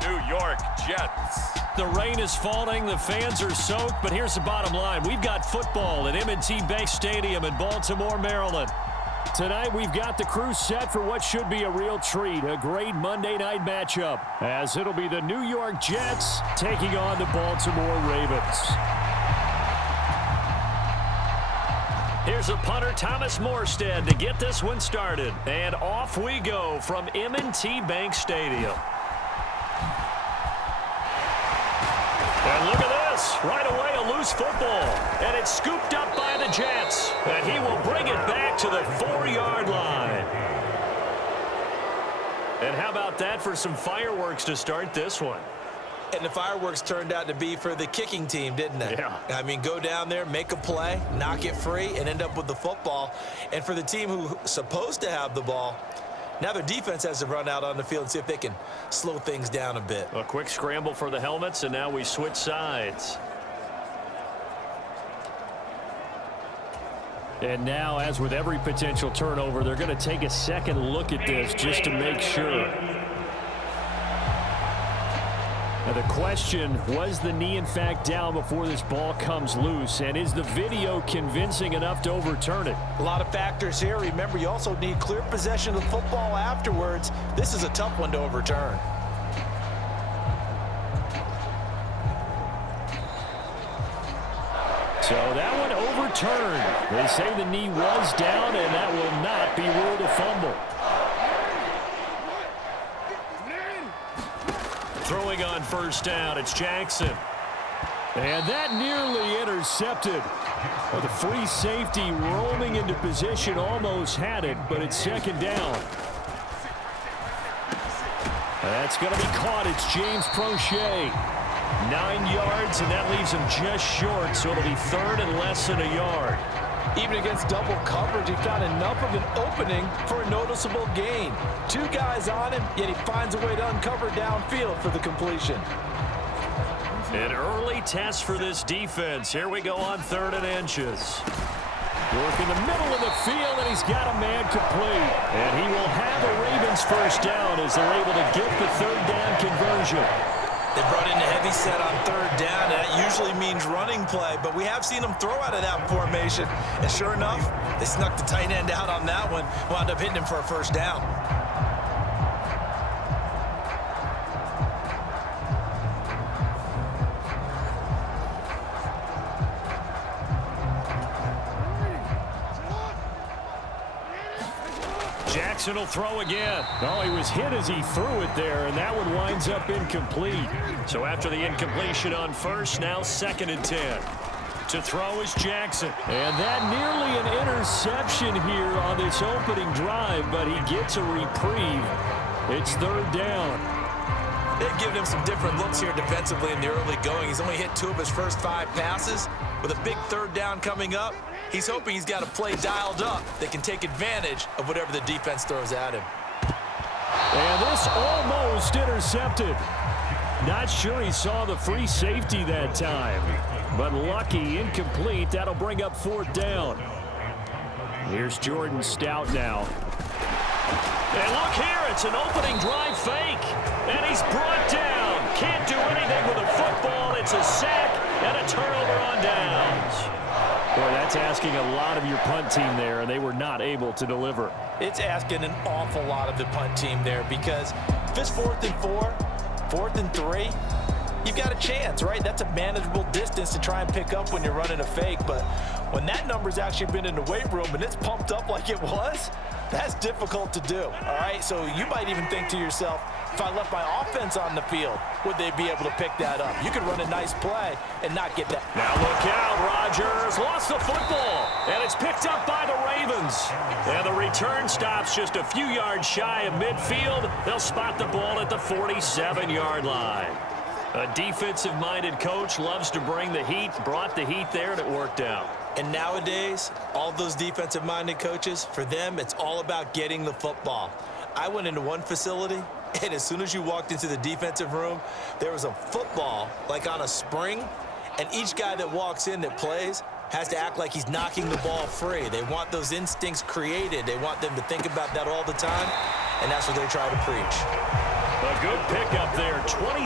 the New York Jets. The rain is falling, the fans are soaked, but here's the bottom line. We've got football at M&T Bank Stadium in Baltimore, Maryland. Tonight, we've got the crew set for what should be a real treat, a great Monday night matchup, as it'll be the New York Jets taking on the Baltimore Ravens. Here's a punter, Thomas Morstead, to get this one started. And off we go from M&T Bank Stadium. And look at this. Right away, a loose football. And it's scooped up by the Jets. And he will bring it back to the 4-yard line. And how about that for some fireworks to start this one? And the fireworks turned out to be for the kicking team, didn't they? Yeah. I mean, go down there, make a play, knock it free, and end up with the football. And for the team who's supposed to have the ball, now their defense has to run out on the field and see if they can slow things down a bit. A quick scramble for the helmets, and now we switch sides. And now, as with every potential turnover, they're going to take a second look at this just to make sure. Now the question, was the knee in fact down before this ball comes loose? And is the video convincing enough to overturn it? A lot of factors here. Remember, you also need clear possession of the football afterwards. This is a tough one to overturn. So that one overturned. They say the knee was down, and that will not be ruled a fumble. Throwing on first down, it's Jackson. And that nearly intercepted. Well, the free safety roaming into position almost had it, but it's second down. That's going to be caught. It's James Prochet. 9 yards, and that leaves him just short, so it'll be third and less than a yard. Even against double coverage, he found enough of an opening for a noticeable gain. 2 guys on him, yet he finds a way to uncover downfield for the completion. An early test for this defense. Here we go on 3rd and inches. Work in the middle of the field, and he's got a man complete. And he will have a Ravens first down as they're able to get the 3rd down conversion. They brought in a heavy set on 3rd down, and that usually means running play, but we have seen them throw out of that formation. And sure enough, they snuck the tight end out on that one, wound up hitting him for a first down. Jackson will throw again. Oh, he was hit as he threw it there, and that one winds up incomplete. So after the incompletion on first, now 2nd and 10. To throw is Jackson. And that nearly an interception here on this opening drive, but he gets a reprieve. It's 3rd down. They've given him some different looks here defensively in the early going. He's only hit 2 of his first 5 passes. With a big 3rd down coming up, he's hoping he's got a play dialed up that can take advantage of whatever the defense throws at him. And this almost intercepted. Not sure he saw the free safety that time. But lucky, incomplete. That'll bring up 4th down. Here's Jordan Stout now. And look here, it's an opening drive fake. And he's brought down. Can't do anything with a football. It's a sack and a turnover on downs. Boy, that's asking a lot of your punt team there, and they were not able to deliver. It's asking an awful lot of the punt team there, because if it's 4th and 4, 4th and 3, you've got a chance, right? That's a manageable distance to try and pick up when you're running a fake. But when that number's actually been in the weight room and it's pumped up like it was, that's difficult to do, all right? So you might even think to yourself, if I left my offense on the field, would they be able to pick that up? You could run a nice play and not get that. Now look out, Rodgers lost the football, and it's picked up by the Ravens. And the return stops just a few yards shy of midfield. They'll spot the ball at the 47-yard line. A defensive-minded coach loves to bring the heat, brought the heat there, and it worked out. And nowadays, all those defensive-minded coaches, for them, it's all about getting the football. I went into one facility, and as soon as you walked into the defensive room, there was a football, like on a spring, and each guy that walks in that plays has to act like he's knocking the ball free. They want those instincts created. They want them to think about that all the time, and that's what they try to preach. A good pickup there,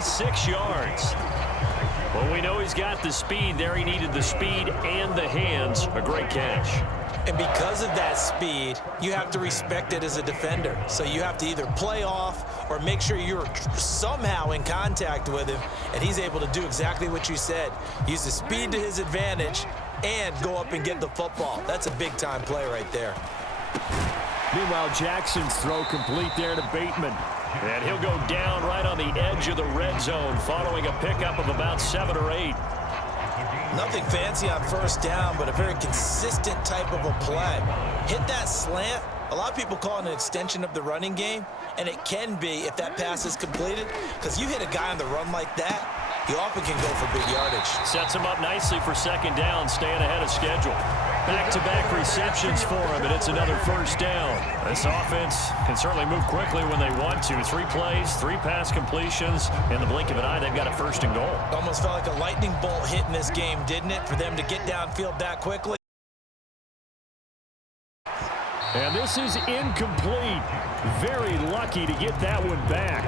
6 yards. Well, we know he's got the speed there. He needed the speed and the hands. A great catch. And because of that speed, you have to respect it as a defender. So you have to either play off or make sure you're somehow in contact with him, and he's able to do exactly what you said. Use the speed to his advantage and go up and get the football. That's a big-time play right there. Meanwhile, Jackson's throw complete there to Bateman. And he'll go down right on the edge of the red zone following a pickup of about 7 or 8. Nothing fancy on first down, but a very consistent type of a play. Hit that slant. A lot of people call it an extension of the running game, and it can be if that pass is completed, because you hit a guy on the run like that, he often can go for big yardage. Sets him up nicely for second down, staying ahead of schedule. Back-to-back receptions for him, and it's another first down. This offense can certainly move quickly when they want to. 3 plays, 3 pass completions. In the blink of an eye, they've got a first and goal. Almost felt like a lightning bolt hit in this game, didn't it, for them to get downfield that quickly? And this is incomplete. Very lucky to get that one back.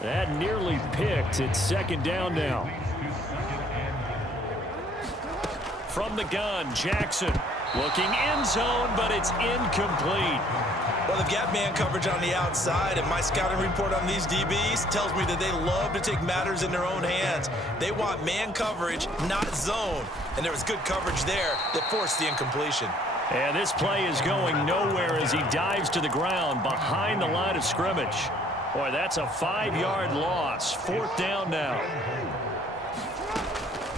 That nearly picked. It's second down now. From the gun, Jackson looking end zone, but it's incomplete. Well, they've got man coverage on the outside, and my scouting report on these DBs tells me that they love to take matters in their own hands. They want man coverage, not zone, and there was good coverage there that forced the incompletion. And this play is going nowhere as he dives to the ground behind the line of scrimmage. Boy, that's a 5-yard loss. 4th down now.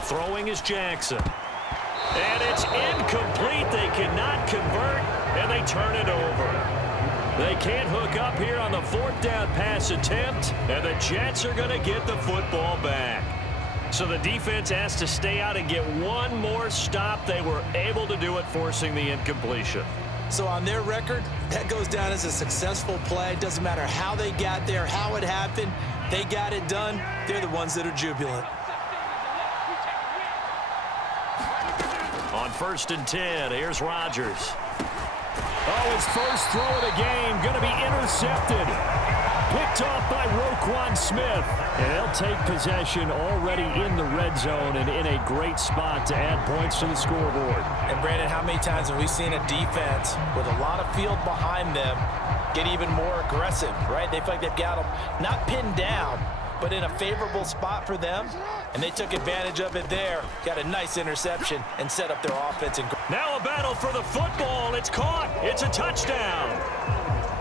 Throwing is Jackson. And it's incomplete. They cannot convert, and they turn it over. They can't hook up here on the 4th down pass attempt, and the Jets are going to get the football back. So the defense has to stay out and get one more stop. They were able to do it, forcing the incompletion. So on their record, that goes down as a successful play. Doesn't matter how they got there, how it happened. They got it done. They're the ones that are jubilant. On 1st and 10, here's Rodgers. Oh, his first throw of the game going to be intercepted. Picked off by Roquan Smith. And they'll take possession already in the red zone and in a great spot to add points to the scoreboard. And Brandon, how many times have we seen a defense with a lot of field behind them get even more aggressive, right? They feel like they've got them not pinned down, but in a favorable spot for them. And they took advantage of it there. Got a nice interception and set up their offense. Now a battle for the football. It's caught. It's a touchdown.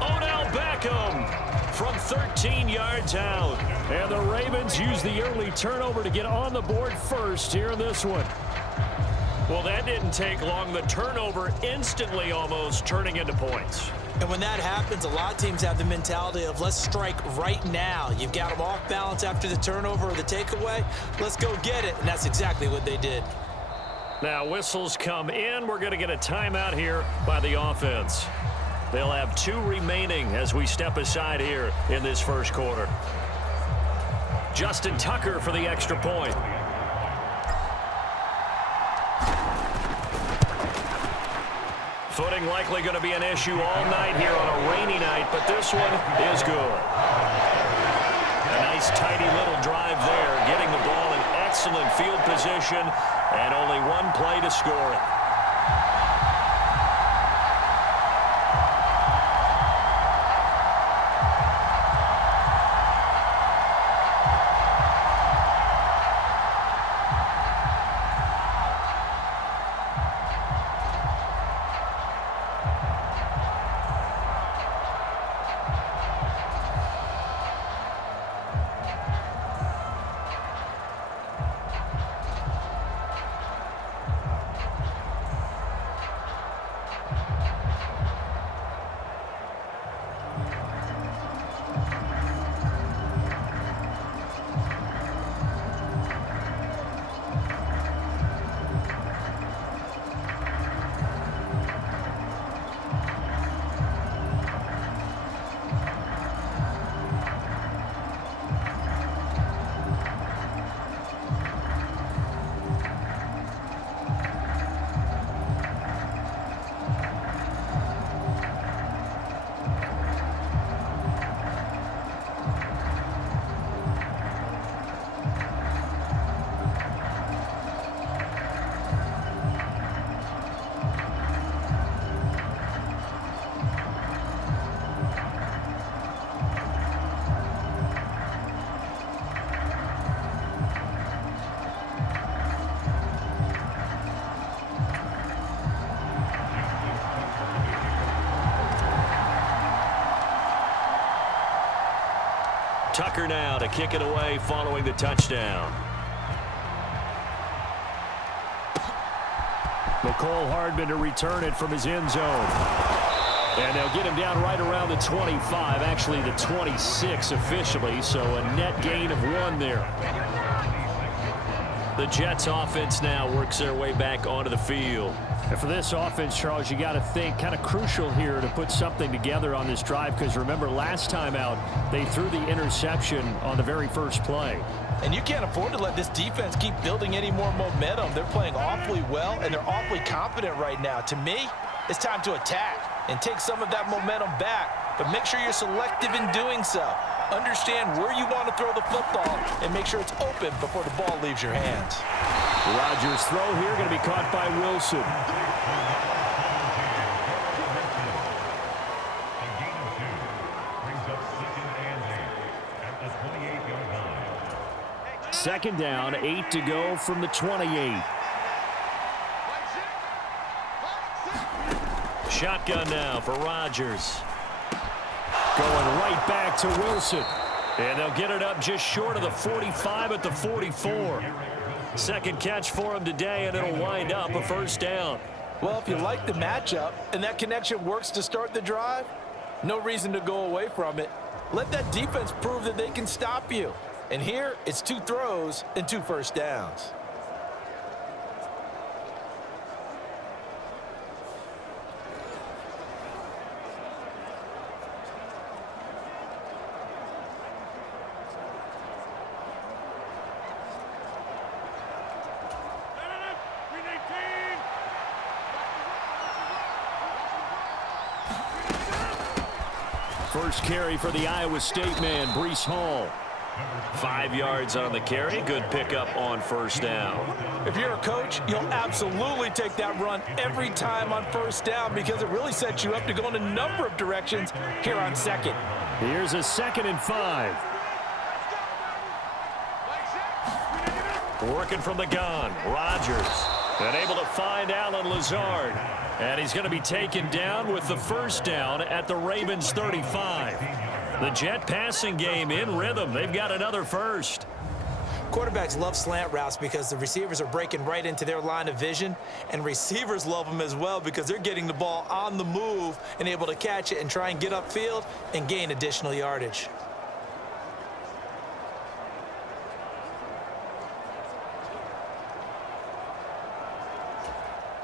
Odell Beckham from 13 yards out. And the Ravens use the early turnover to get on the board first here in this one. Well, that didn't take long. The turnover instantly almost turning into points. And when that happens, a lot of teams have the mentality of let's strike right now. You've got them off balance after the turnover or the takeaway. Let's go get it. And that's exactly what they did. Now whistles come in. We're going to get a timeout here by the offense. They'll have 2 remaining as we step aside here in this first quarter. Justin Tucker for the extra point. Footing likely going to be an issue all night here on a rainy night, but this one is good. A nice tidy little drive there, getting the ball in excellent field position, and only one play to score it. Tucker now to kick it away following the touchdown. McCole Hardman to return it from his end zone. And they'll get him down right around the 25, actually the 26 officially, so a net gain of 1 there. The Jets offense now works their way back onto the field. And for this offense, Charles, you got to think kind of crucial here to put something together on this drive, because remember last time out they threw the interception on the very first play. And you can't afford to let this defense keep building any more momentum. They're playing awfully well, and they're awfully confident right now. To me, it's time to attack and take some of that momentum back, but make sure you're selective in doing so. Understand where you want to throw the football and make sure it's open before the ball leaves your hands. Rodgers' throw here going to be caught by Wilson. Second down, 8 to go from the 28. Shotgun now for Rodgers. Going right back to Wilson. And they'll get it up just short of the 45 at the 44. Second catch for him today, and it'll wind up a first down. Well, if you like the matchup and that connection works to start the drive, no reason to go away from it. Let that defense prove that they can stop you. And here, it's 2 throws and 2 first downs. First carry for the Iowa State man, Breece Hall. 5 yards on the carry. Good pickup on first down. If you're a coach, you'll absolutely take that run every time on first down because it really sets you up to go in a number of directions here on second. Here's a 2nd and 5. Working from the gun, Rodgers. And able to find Allen Lazard. And he's going to be taken down with the first down at the Ravens 35. The Jet passing game in rhythm. They've got another first. Quarterbacks love slant routes because the receivers are breaking right into their line of vision, and receivers love them as well because they're getting the ball on the move and able to catch it and try and get upfield and gain additional yardage.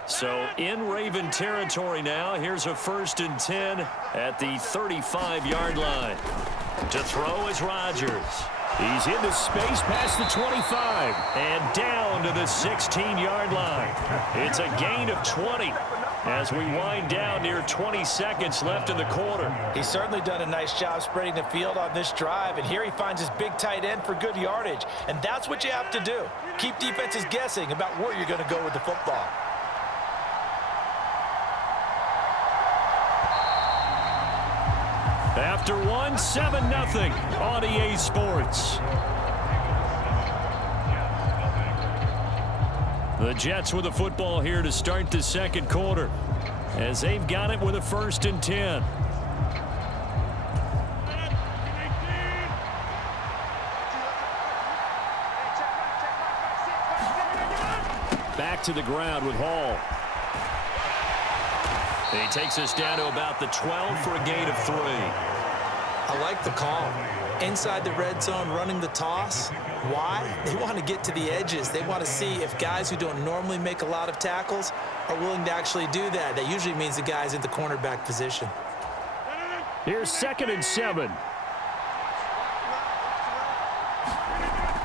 So in Raven territory now, here's a 1st and 10 at the 35-yard line. To throw is Rodgers. He's into space past the 25 and down to the 16-yard line. It's a gain of 20 as we wind down near 20 seconds left in the quarter. He's certainly done a nice job spreading the field on this drive, and here he finds his big tight end for good yardage. And that's what you have to do. Keep defenses guessing about where you're going to go with the football. After one, 7-0 on EA Sports. The Jets with the football here to start the second quarter as they've got it with a 1st and 10. Back to the ground with Hall. He takes us down to about the 12 for a gain of 3. I like the call. Inside the red zone, running the toss. Why? They want to get to the edges. They want to see if guys who don't normally make a lot of tackles are willing to actually do that. That usually means the guy's in the cornerback position. Here's 2nd and 7.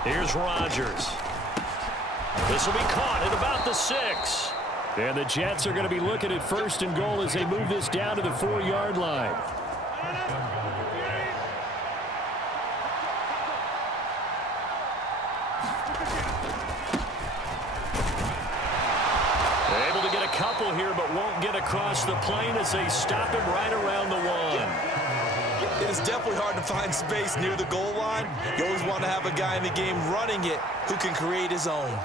Here's Rodgers. This will be caught at about the 6. And the Jets are going to be looking at 1st and goal as they move this down to the 4-yard line. Able to get a couple here, but won't get across the plane as they stop him right around the 1. It is definitely hard to find space near the goal line. You always want to have a guy in the game running it who can create his own.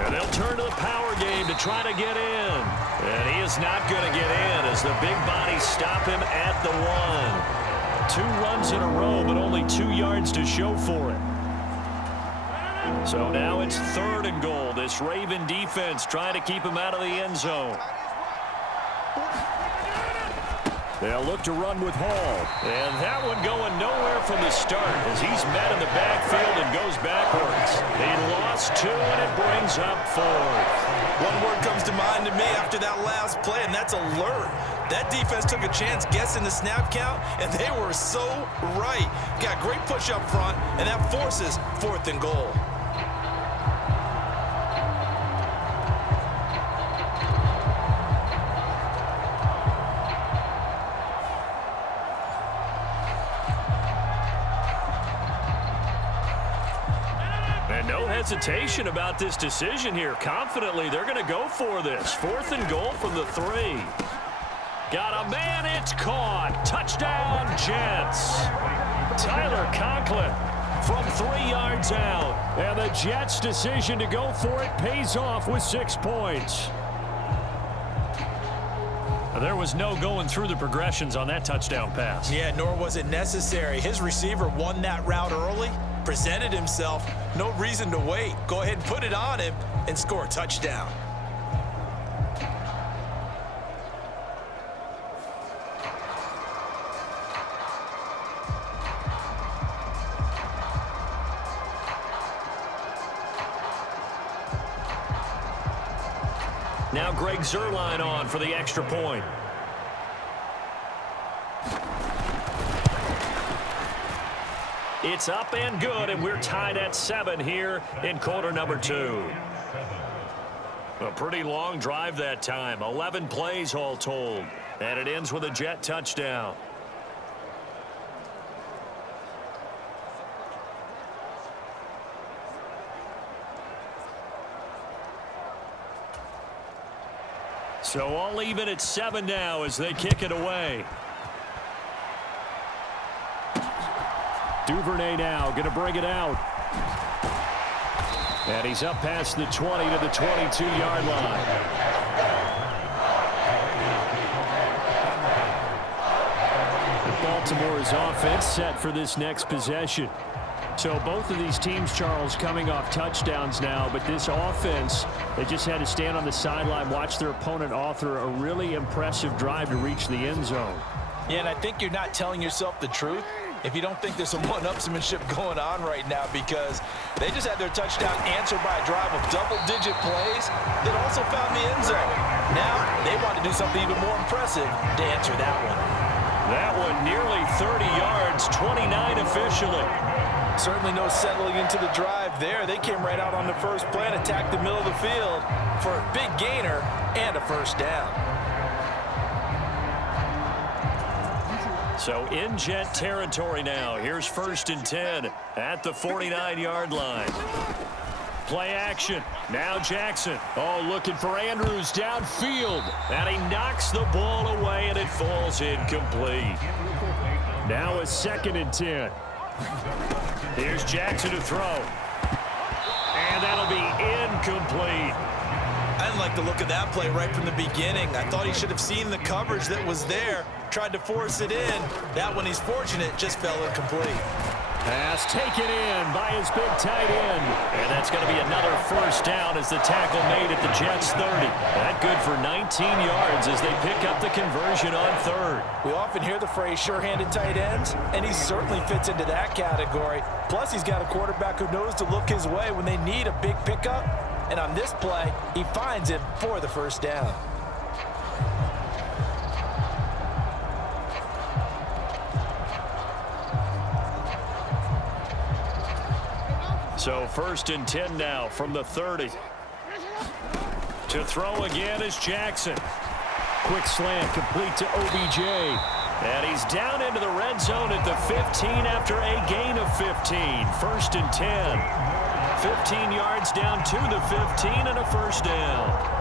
And they'll turn to the power game to try to get in. And he is not going to get in as the big bodies stop him at the 1. 2 runs in a row, but only 2 yards to show for it. So now it's 3rd and goal. This Raven defense trying to keep him out of the end zone. They'll look to run with Hall. And that one going nowhere from the start as he's met in the backfield and goes backwards. He lost 2, and it brings up 4th. One word comes to mind to me after that last play, and that's alert. That defense took a chance guessing the snap count, and they were so right. Got great push up front, and that forces 4th and goal. No hesitation about this decision here. Confidently, they're going to go for this. 4th and goal from the 3. Got a man, it's caught. Touchdown, Jets. Tyler Conklin from 3 yards out. And the Jets' decision to go for it pays off with 6 points. There was no going through the progressions on that touchdown pass. Yeah, nor was it necessary. His receiver won that route early, presented himself, no reason to wait. Go ahead and put it on him and score a touchdown. Now Greg Zuerlein on for the extra point. It's up and good, and we're tied at 7 here in quarter number 2. A pretty long drive that time, 11 plays all told, and it ends with a Jet touchdown. So all even at 7 now as they kick it away. Duvernay now going to bring it out. And he's up past the 20 to the 22-yard line. The ball Baltimore's offense set for this next possession. So both of these teams, Charles, coming off touchdowns now, but this offense, they just had to stand on the sideline, watch their opponent author a really impressive drive to reach the end zone. Yeah, and I think you're not telling yourself the truth if you don't think there's some one-upsmanship going on right now, because they just had their touchdown answered by a drive of double-digit plays that also found the end zone. Now they want to do something even more impressive to answer that one. That one nearly 30 yards, 29 officially. Certainly no settling into the drive there. They came right out on the first play and attacked the middle of the field for a big gainer and a first down. So in Jet territory now. Here's 1st and 10 at the 49-yard line. Play action. Now Jackson. Oh, looking for Andrews downfield. And he knocks the ball away, and it falls incomplete. Now a 2nd and 10. Here's Jackson to throw. And that'll be incomplete. I didn't like the look of that play right from the beginning. I thought he should have seen the coverage that was there, tried to force it in. That one, he's fortunate, just fell incomplete. Pass taken in by his big tight end. And that's going to be another first down as the tackle made at the Jets' 30. That good for 19 yards as they pick up the conversion on 3rd. We often hear the phrase sure-handed tight ends, and he certainly fits into that category. Plus, he's got a quarterback who knows to look his way when they need a big pickup. And on this play, he finds him for the first down. So 1st and 10 now from the 30. To throw again is Jackson. Quick slant complete to OBJ. And he's down into the red zone at the 15 after a gain of 15. 1st and 10. 15 yards down to the 15 and a first down.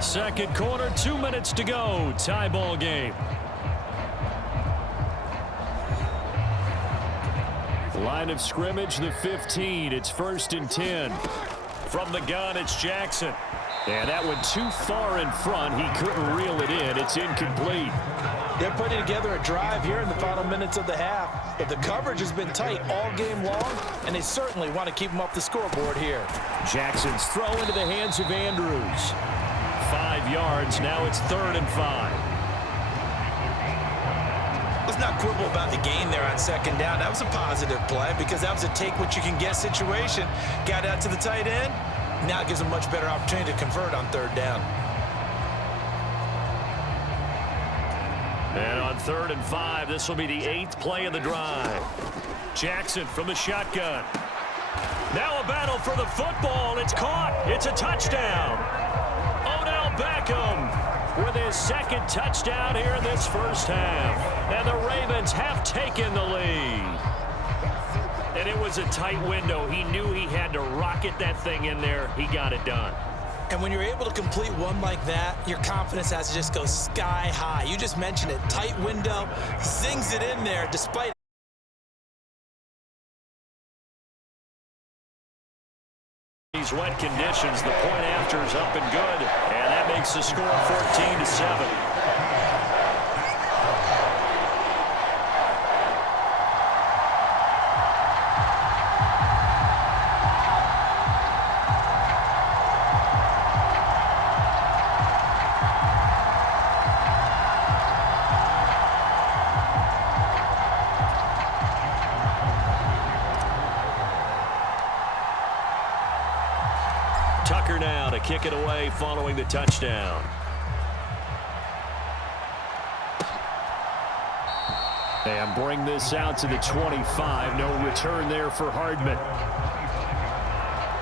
Second quarter, 2 minutes to go. Tie ball game. Line of scrimmage, the 15. It's 1st and 10. From the gun, it's Jackson. And that went too far in front. He couldn't reel it in. It's incomplete. They're putting together a drive here in the final minutes of the half. But the coverage has been tight all game long, and they certainly want to keep them up the scoreboard here. Jackson's throw into the hands of Andrews. 5 yards. Now it's 3rd and 5. Let's not quibble about the gain there on 2nd down. That was a positive play because that was a take-what-you-can-get situation. Got out to the tight end. Now it gives them a much better opportunity to convert on 3rd down. And on 3rd and 5, this will be the 8th play of the drive. Jackson from the shotgun. Now a battle for the football. It's caught. It's a touchdown. Odell Beckham with his 2nd touchdown here in this first half. And the Ravens have taken the lead. And it was a tight window. He knew he had to rocket that thing in there. He got it done. And when you're able to complete one like that, your confidence has to just go sky high. You just mentioned it. Tight window, zings it in there despite these wet conditions. The point after is up and good. And that makes the score 14-7. Tucker now to kick it away following the touchdown. And bring this out to the 25. No return there for Hardman.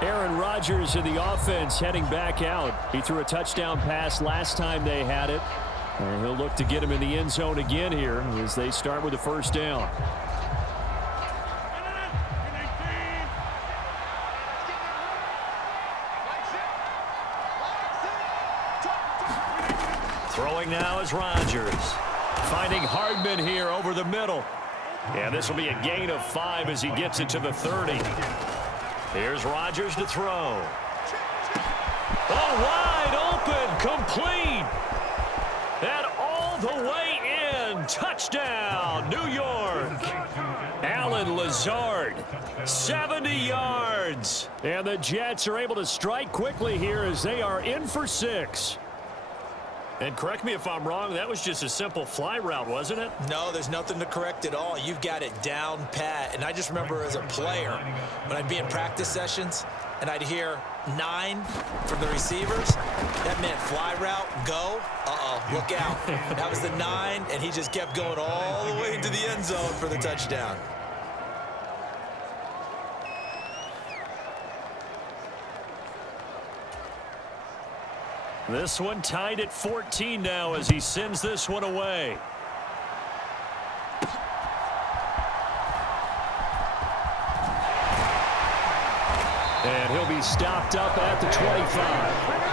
Aaron Rodgers in the offense heading back out. He threw a touchdown pass last time they had it. And he'll look to get him in the end zone again here as they start with the first down. Throwing now is Rodgers. Finding Hardman here over the middle. And this will be a gain of 5 as he gets it to the 30. Here's Rodgers to throw. Oh, wide open, complete. And all the way in. Touchdown, New York. Allen Lazard, 70 yards. And the Jets are able to strike quickly here as they are in for 6. And correct me if I'm wrong, that was just a simple fly route, wasn't it? No, there's nothing to correct at all. You've got it down pat. And I just remember as a player, when I'd be in practice sessions and I'd hear 9 from the receivers, that meant fly route, go. Look out. That was the 9, and he just kept going all the way into the end zone for the touchdown. This one tied at 14 now as he sends this one away. And he'll be stopped up at the 25.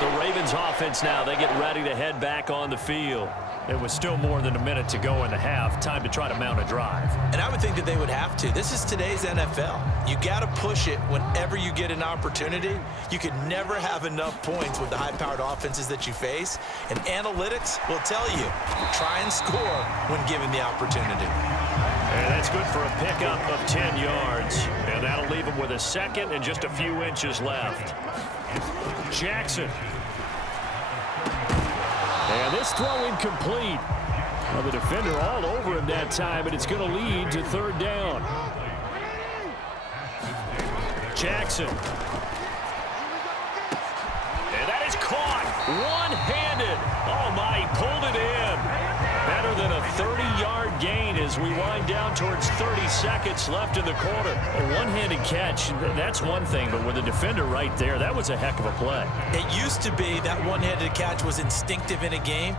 The Ravens offense now, they get ready to head back on the field. It was still more than a minute to go in the half. Time to try to mount a drive. And I would think that they would have to. This is today's NFL. You got to push it whenever you get an opportunity. You can never have enough points with the high-powered offenses that you face. And analytics will tell you, try and score when given the opportunity. And that's good for a pickup of 10 yards. And that'll leave him with a second and just a few inches left. Jackson. And this throw incomplete. Well, the defender all over him that time, and it's going to lead to 3rd down. Jackson. And that is caught. One-handed. Oh, my, he pulled it in. Better than a 30-yard gain as we wind down towards 30 seconds left in the quarter. A one-handed catch, that's one thing, but with the defender right there, that was a heck of a play. It used to be that one-handed catch was instinctive in a game.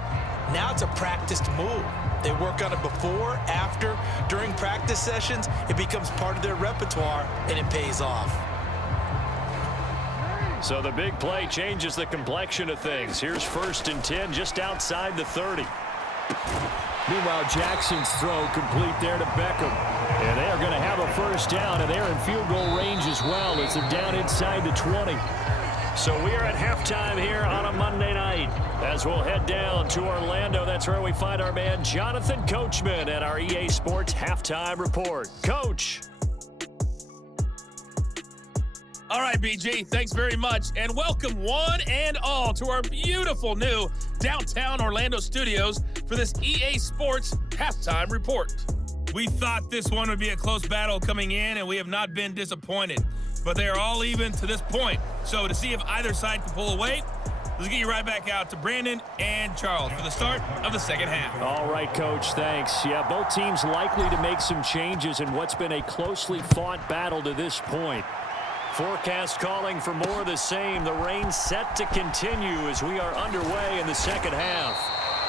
Now it's a practiced move. They work on it before, after, during practice sessions. It becomes part of their repertoire, and it pays off. So the big play changes the complexion of things. Here's 1st and 10 just outside the 30. Meanwhile, Jackson's throw complete there to Beckham. And they are going to have a 1st down, and they're in field goal range as well as they're down inside the 20. So we are at halftime here on a Monday night as we'll head down to Orlando. That's where we find our man Jonathan Coachman at our EA Sports Halftime Report. Coach. All right, BG, thanks very much, and welcome one and all to our beautiful new downtown Orlando studios for this EA Sports Halftime Report. We thought this one would be a close battle coming in, and we have not been disappointed, but they are all even to this point. So to see if either side can pull away, let's get you right back out to Brandon and Charles for the start of the second half. All right, Coach, thanks. Yeah, both teams likely to make some changes in what's been a closely fought battle to this point. Forecast calling for more of the same. The rain set to continue as we are underway in the second half.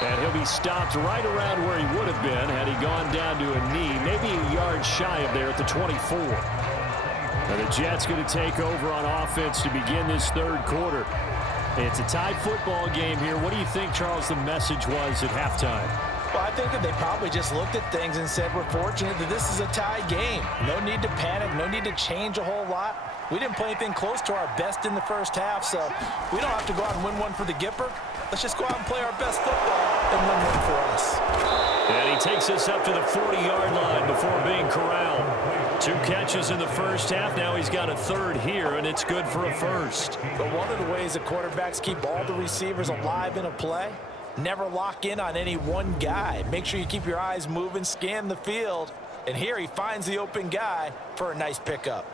And he'll be stopped right around where he would have been had he gone down to a knee, maybe a yard shy of there at the 24. Now the Jets going to take over on offense to begin this 3rd quarter. It's a tie football game here. What do you think, Charles, the message was at halftime? Well, I think that they probably just looked at things and said, we're fortunate that this is a tie game. No need to panic, no need to change a whole lot. We didn't play anything close to our best in the first half, so we don't have to go out and win one for the Gipper. Let's just go out and play our best football and win one for us. And he takes us up to the 40-yard line before being corralled. 2 catches in the first half. Now he's got a 3rd here, and it's good for a 1st. But one of the ways that quarterbacks keep all the receivers alive in a play, never lock in on any one guy. Make sure you keep your eyes moving, scan the field. And here he finds the open guy for a nice pickup.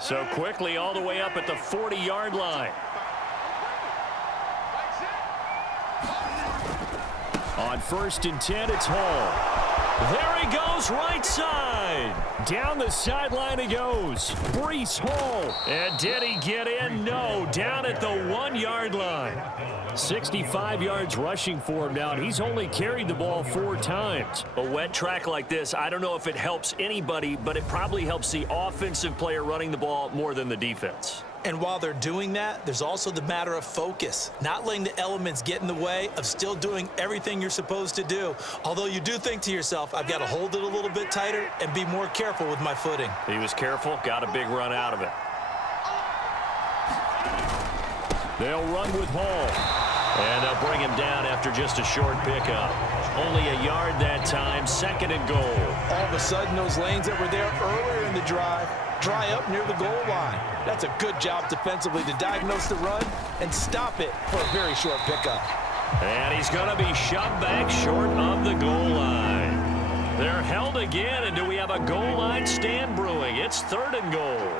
So quickly all the way up at the 40-yard line. On 1st and 10, it's Hall. There he goes, right side. Down the sideline he goes. Breece Hall. And did he get in? No. Down at the 1-yard line. 65 yards rushing for him now, and he's only carried the ball 4 times. A wet track like this, I don't know if it helps anybody, but it probably helps the offensive player running the ball more than the defense. And while they're doing that, there's also the matter of focus, not letting the elements get in the way of still doing everything you're supposed to do. Although you do think to yourself, I've got to hold it a little bit tighter and be more careful with my footing. He was careful, got a big run out of it. They'll run with Hall. And they'll bring him down after just a short pickup. Only a yard that time, 2nd and goal. All of a sudden, those lanes that were there earlier in the drive dry up near the goal line. That's a good job defensively to diagnose the run and stop it for a very short pickup. And he's going to be shoved back short of the goal line. They're held again, and do we have a goal line stand brewing? It's 3rd and goal.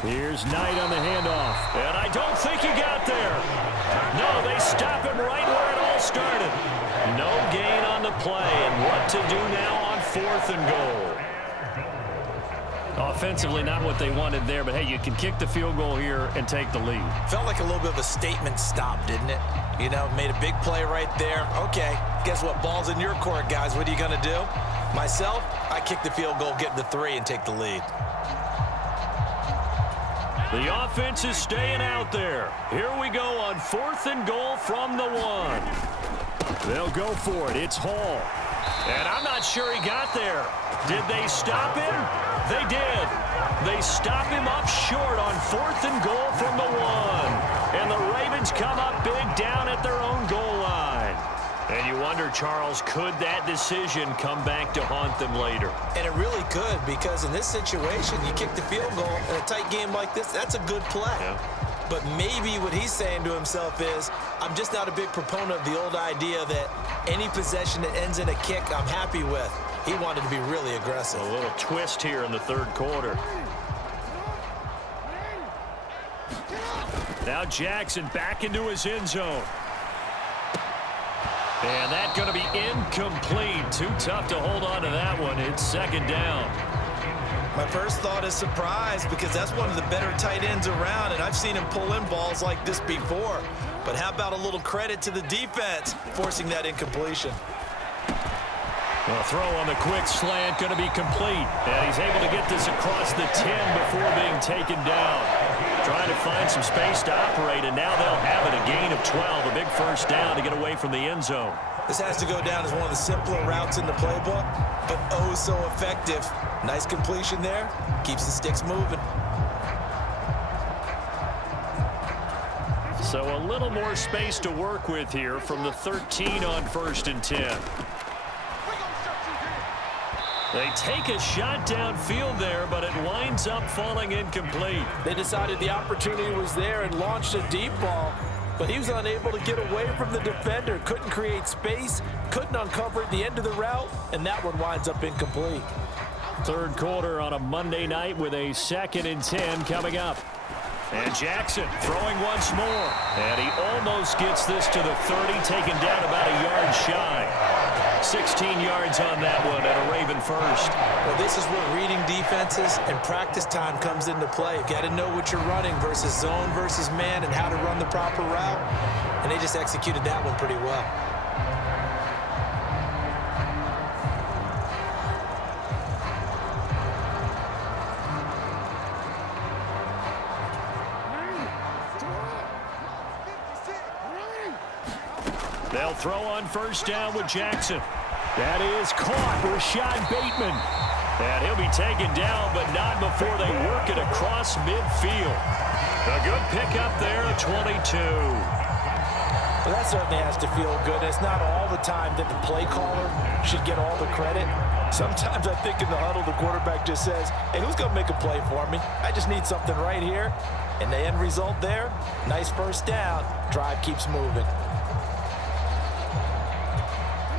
Here's Knight on the handoff. And I don't think he got there. No, they stop him right where it all started. No gain on the play, and what to do now on 4th and goal. Offensively, not what they wanted there, but hey, you can kick the field goal here and take the lead. Felt like a little bit of a statement stop, didn't it? You know, made a big play right there. Okay, guess what? Ball's in your court, guys. What are you going to do? Myself, I kick the field goal, get the 3, and take the lead. The offense is staying out there. Here we go on 4th and goal from the 1. They'll go for it. It's Hall. And I'm not sure he got there. Did they stop him? They did. They stop him up short on 4th and goal from the 1. And the Ravens come up big down at their own goal line. And you wonder, Charles, could that decision come back to haunt them later? And it really could, because in this situation, you kick the field goal in a tight game like this, that's a good play. Yeah. But maybe what he's saying to himself is, I'm just not a big proponent of the old idea that any possession that ends in a kick I'm happy with. He wanted to be really aggressive. A little twist here in the 3rd quarter. Now Jackson back into his end zone. And that's going to be incomplete. Too tough to hold on to that one. It's 2nd down. My first thought is surprise, because that's one of the better tight ends around, and I've seen him pull in balls like this before. But how about a little credit to the defense forcing that incompletion? Well, throw on the quick slant going to be complete. And he's able to get this across the 10 before being taken down. Trying to find some space to operate, and now they'll have it. A gain of 12, a big first down to get away from the end zone. This has to go down as one of the simpler routes in the playbook, but oh so effective. Nice completion there. Keeps the sticks moving. So a little more space to work with here from the 13 on 1st and 10. They take a shot downfield there, but it winds up falling incomplete. They decided the opportunity was there and launched a deep ball, but he was unable to get away from the defender. Couldn't create space, couldn't uncover at the end of the route, and that one winds up incomplete. 3rd quarter on a Monday night with a 2nd and 10 coming up. And Jackson throwing once more. And he almost gets this to the 30, taken down about a yard shy. 16 yards on that one and a Raven first. Well, this is where reading defenses and practice time comes into play. You've got to know what you're running versus zone versus man and how to run the proper route. And they just executed that one pretty well. They'll throw on 1st down with Jackson. That is caught. Rashad Bateman. And he'll be taken down, but not before they work it across midfield. A good pickup there at 22. Well, that certainly has to feel good. It's not all the time that the play caller should get all the credit. Sometimes I think in the huddle, the quarterback just says, hey, who's going to make a play for me? I just need something right here. And the end result there, nice first down. Drive keeps moving.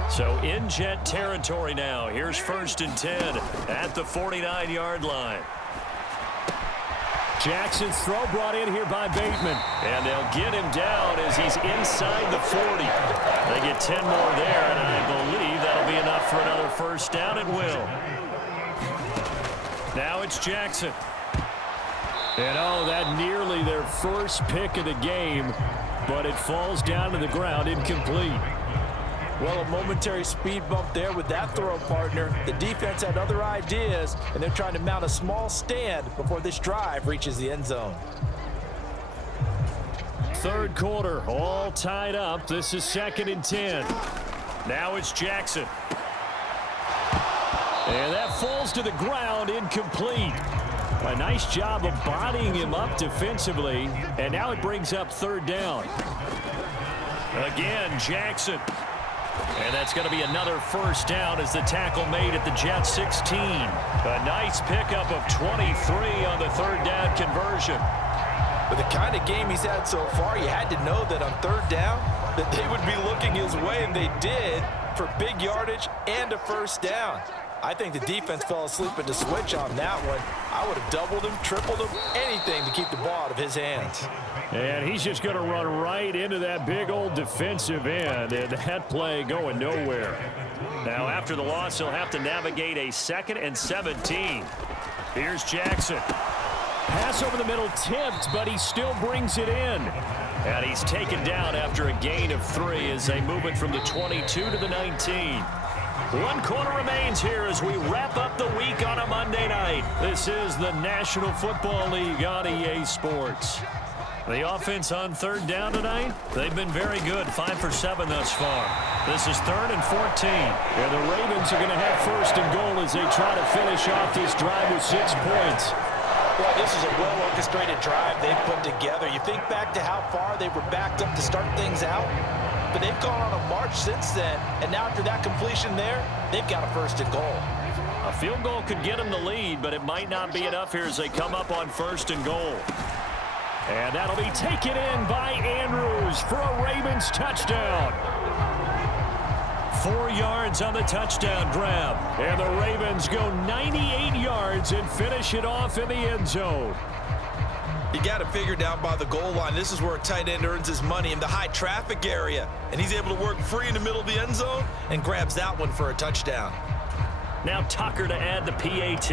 So in Jet territory now. Here's 1st and 10 at the 49-yard line. Jackson's throw brought in here by Bateman. And they'll get him down as he's inside the 40. They get 10 more there, and I believe that'll be enough for another first down. It will. Now it's Jackson. And oh, that nearly their first pick of the game, but it falls down to the ground incomplete. Well, a momentary speed bump there with that throw, partner. The defense had other ideas, and they're trying to mount a small stand before this drive reaches the end zone. Third quarter, all tied up. This is 2nd and 10. Now it's Jackson. And that falls to the ground, incomplete. A nice job of bodying him up defensively, and now it brings up 3rd down. Again, Jackson. And that's going to be another 1st down as the tackle made at the Jets 16. A nice pickup of 23 on the 3rd down conversion. With the kind of game he's had so far, you had to know that on 3rd down that they would be looking his way, and they did, for big yardage and a 1st down. I think the defense fell asleep at the switch on that one. I would have doubled him, tripled him, anything to keep the ball out of his hands. And he's just going to run right into that big old defensive end, and that play going nowhere. Now, after the loss, he'll have to navigate a 2nd and 17. Here's Jackson. Pass over the middle tipped, but he still brings it in. And he's taken down after a gain of 3 as they move it from the 22 to the 19. 1 quarter remains here as we wrap up the week on a Monday night. This is the National Football League on EA Sports. The offense on 3rd down tonight, they've been very good, 5 for 7 thus far. This is 3rd and 14. And the Ravens are going to have 1st and goal as they try to finish off this drive with 6 points. Well, this is a well-orchestrated drive they've put together. You think back to how far they were backed up to start things out, but they've gone on a march since then, and now after that completion there, they've got a 1st and goal. A field goal could get them the lead, but it might not be enough here as they come up on 1st and goal. And that'll be taken in by Andrews for a Ravens touchdown. 4 yards on the touchdown grab. And the Ravens go 98 yards and finish it off in the end zone. You got to figure down by the goal line. This is where a tight end earns his money, in the high traffic area. And he's able to work free in the middle of the end zone and grabs that one for a touchdown. Now Tucker to add the PAT.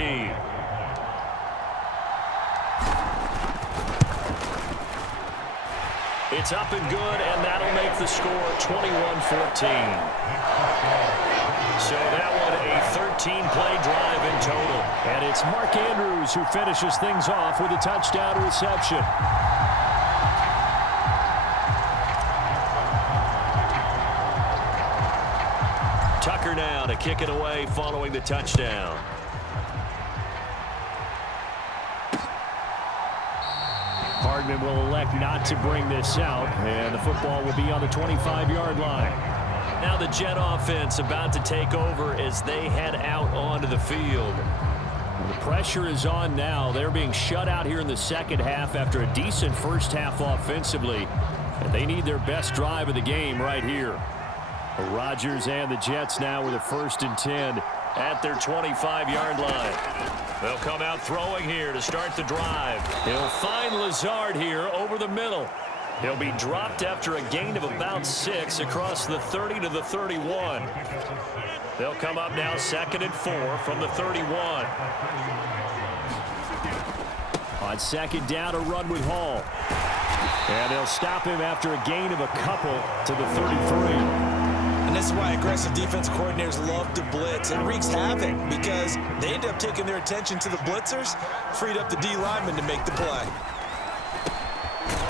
It's up and good, and that'll make the score 21-14. So that one a 13-play drive in total. And it's Mark Andrews who finishes things off with a touchdown reception. Tucker now to kick it away following the touchdown. Hardman will elect not to bring this out, and the football will be on the 25-yard line. Now the Jet offense about to take over as they head out onto the field. The pressure is on now. They're being shut out here in the 2nd half after a decent 1st half offensively, and they need their best drive of the game right here. Rodgers and the Jets now with a 1st and 10 at their 25-yard line. They'll come out throwing here to start the drive. He'll find Lazard here over the middle. He'll be dropped after a gain of about 6 across the 30 to the 31. They'll come up now 2nd and 4 from the 31. On 2nd down, a run with Hall. And they'll stop him after a gain of a couple to the 33. And this is why aggressive defensive coordinators love to blitz. It wreaks havoc because they end up taking their attention to the blitzers, freed up the D lineman to make the play.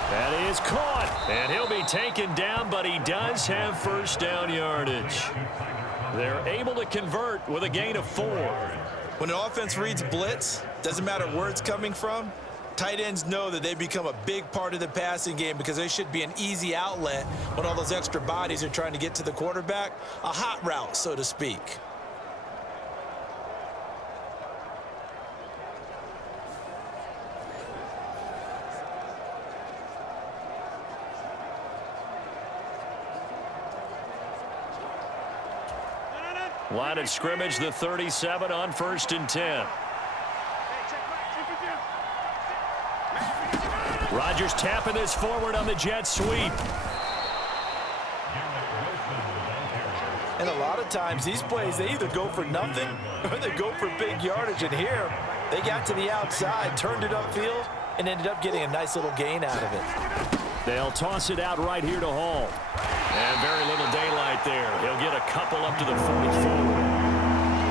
That is caught. And he'll be taken down, but he does have 1st down yardage. They're able to convert with a gain of 4. When an offense reads blitz, doesn't matter where it's coming from, tight ends know that they become a big part of the passing game because they should be an easy outlet when all those extra bodies are trying to get to the quarterback. A hot route, so to speak. Line of scrimmage, the 37 on 1st and 10. Rodgers tapping this forward on the jet sweep. And a lot of times these plays, they either go for nothing or they go for big yardage. And here, they got to the outside, turned it upfield, and ended up getting a nice little gain out of it. They'll toss it out right here to Hall. And very little daylight there. He'll get a couple up to the 44.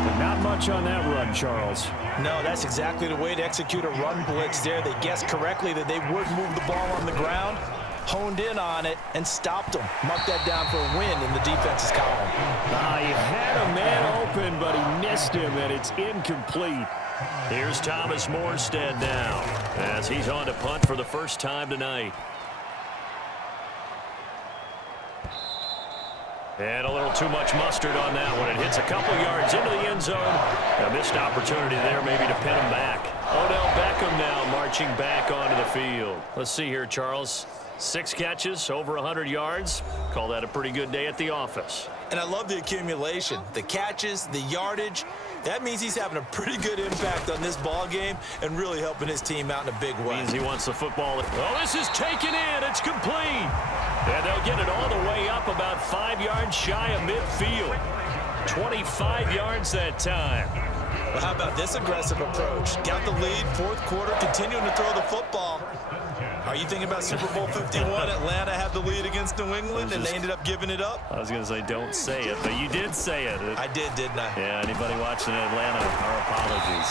But not much on that run, Charles. No, that's exactly the way to execute a run blitz there. They guessed correctly that they would move the ball on the ground, honed in on it, and stopped them. Marked that down for a win in the defense's column. He had a man open, but he missed him, and it's incomplete. Here's Thomas Morstead now, as he's on to punt for the first time tonight. And a little too much mustard on that one. It hits a couple yards into the end zone. A missed opportunity there maybe to pin him back. Odell Beckham now marching back onto the field. Let's see here, Charles. 6 catches, over 100 yards. Call that a pretty good day at the office. And I love the accumulation, the catches, the yardage. That means he's having a pretty good impact on this ball game and really helping his team out in a big way. Means he wants the football. Oh, this is taken in. It's complete. And they'll get it all the way up about 5 yards shy of midfield. 25 yards that time. Well, how about this aggressive approach? Got the lead, fourth quarter, continuing to throw the football. Are you thinking about Super Bowl 51? Atlanta had the lead against New England, and they ended up giving it up? I was going to say don't say it, but you did say it. I did, didn't I? Yeah, anybody watching Atlanta, our apologies.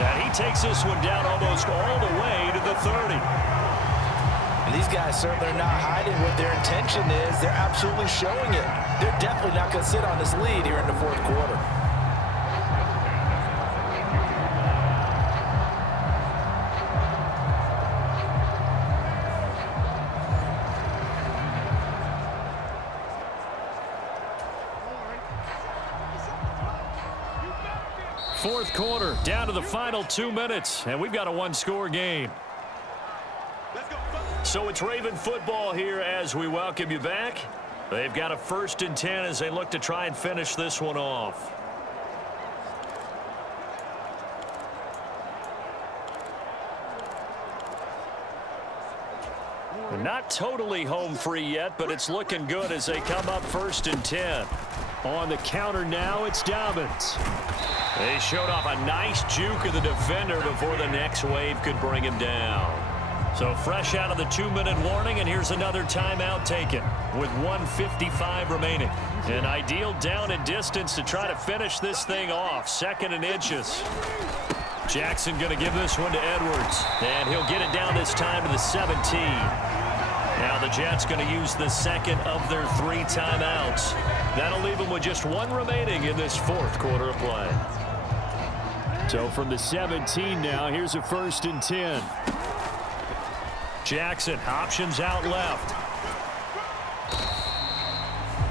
And he takes this one down almost all the way to the 30. And these guys certainly are not hiding what their intention is. They're absolutely showing it. They're definitely not going to sit on this lead here in the fourth quarter. Fourth quarter, down to the final 2 minutes, and we've got a one-score game. So it's Raven football here as we welcome you back. They've got a 1st and 10 as they look to try and finish this one off. Not totally home free yet, but it's looking good as they come up 1st and 10. On the counter now, it's Dobbins. They showed off a nice juke of the defender before the next wave could bring him down. So fresh out of the 2-minute warning, and here's another timeout taken with 1:55 remaining. An ideal down and distance to try to finish this thing off. 2nd and inches. Jackson going to give this one to Edwards, and he'll get it down this time to the 17. Now the Jets going to use the second of their 3 timeouts. That'll leave them with just 1 remaining in this 4th quarter of play. So from the 17 now, here's a 1st and 10. Jackson options out left.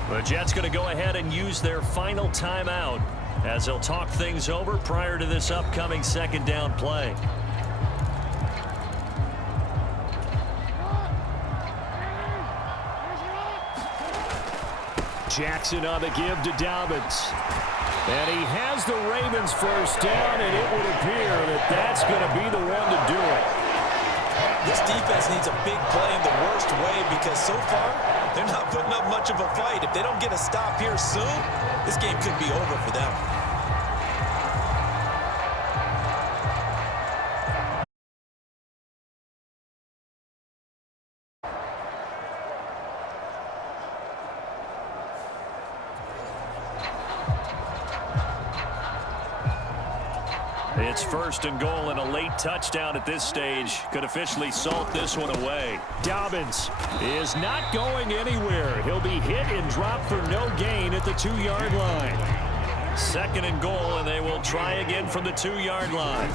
The Jets going to go ahead and use their final timeout as they'll talk things over prior to this upcoming 2nd down play. Jackson on the give to Dobbins. And he has the Ravens 1st down, and it would appear that that's going to be the one to do it. This defense needs a big play in the worst way because so far they're not putting up much of a fight. If they don't get a stop here soon, this game could be over for them. It's 1st and goal, and a late touchdown at this stage could officially salt this one away. Dobbins is not going anywhere. He'll be hit and dropped for no gain at the 2-yard line. 2nd and goal, and they will try again from the 2-yard line.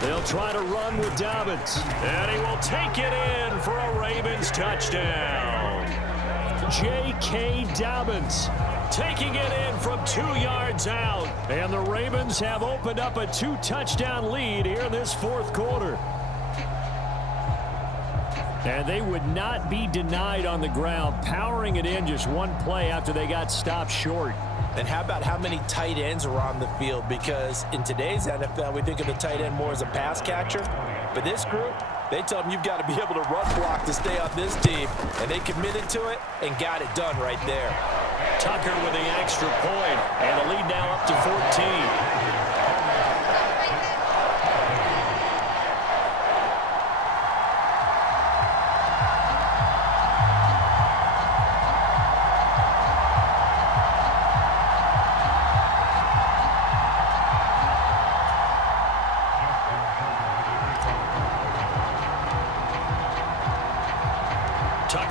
They'll try to run with Dobbins, and he will take it in for a Ravens touchdown. J.K. Dobbins taking it in from 2 yards out. And the Ravens have opened up a 2-touchdown lead here in this 4th quarter. And they would not be denied on the ground, powering it in just 1 play after they got stopped short. And how about how many tight ends are on the field? Because in today's NFL, we think of the tight end more as a pass catcher. But this group, they tell them you've got to be able to run block to stay on this team. And they committed to it and got it done right there. Tucker with the extra point, and the lead now up to 14.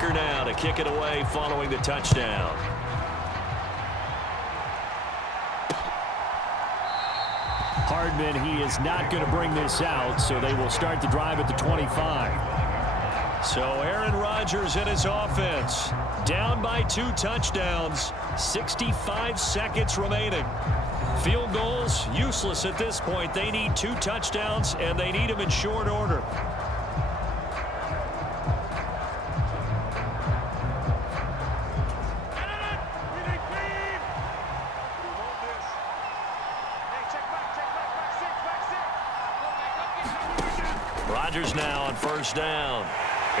Tucker now to kick it away following the touchdown. Hardman, he is not going to bring this out, so they will start the drive at the 25. So Aaron Rodgers and his offense down by 2 touchdowns, 65 seconds remaining. Field goals useless at this point. They need 2 touchdowns, and they need them in short order. Rodgers now on first down.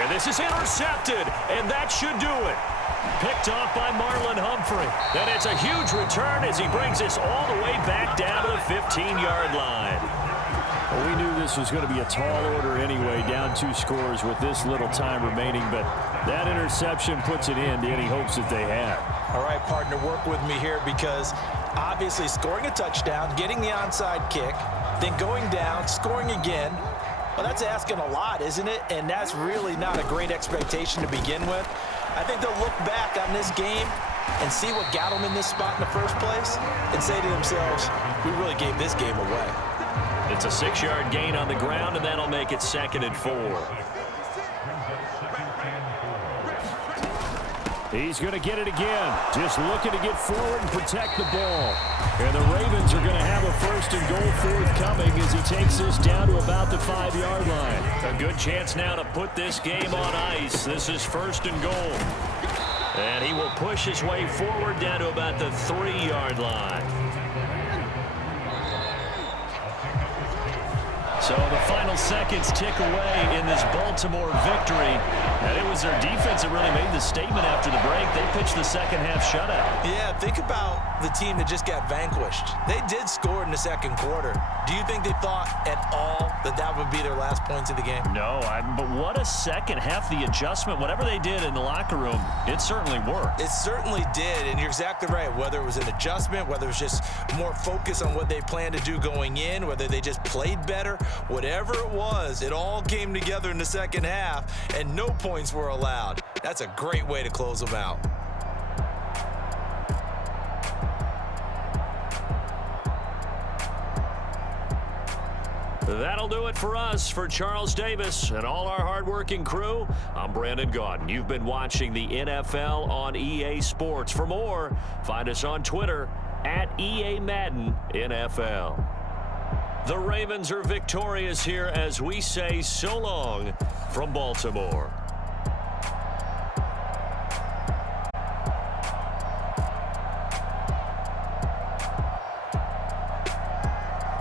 And this is intercepted, and that should do it. Picked off by Marlon Humphrey. And it's a huge return as he brings us all the way back down to the 15-yard line. Well, we knew this was going to be a tall order anyway, down 2 scores with this little time remaining, but that interception puts it in to any hopes that they had. All right, partner, work with me here because obviously scoring a touchdown, getting the onside kick, then going down, scoring again. Well, that's asking a lot, isn't it? And that's really not a great expectation to begin with. I think they'll look back on this game and see what got them in this spot in the first place and say to themselves, we really gave this game away. It's a 6-yard gain on the ground, and that'll make it 2nd and 4. He's going to get it again. Just looking to get forward and protect the ball. And the Ravens are going to have a 1st and goal forthcoming as he takes this down to about the 5-yard line. A good chance now to put this game on ice. This is 1st and goal. And he will push his way forward down to about the 3-yard line. So the final seconds tick away in this Baltimore victory. And it was their defense that really made the statement after the break. They pitched the second-half shutout. Yeah, think about the team that just got vanquished. They did score in the second quarter. Do you think they thought at all that that would be their last points of the game? No, but what a second half. The adjustment, whatever they did in the locker room, it certainly worked. It certainly did, and you're exactly right. Whether it was an adjustment, whether it was just more focus on what they planned to do going in, whether they just played better, whatever it was, it all came together in the second half, and no points were allowed. That's a great way to close them out. That'll do it for us. For Charles Davis and all our hardworking crew, I'm Brandon Gaudin. You've been watching the NFL on EA Sports. For more, find us on Twitter at EA Madden NFL. The Ravens are victorious here as we say so long from Baltimore.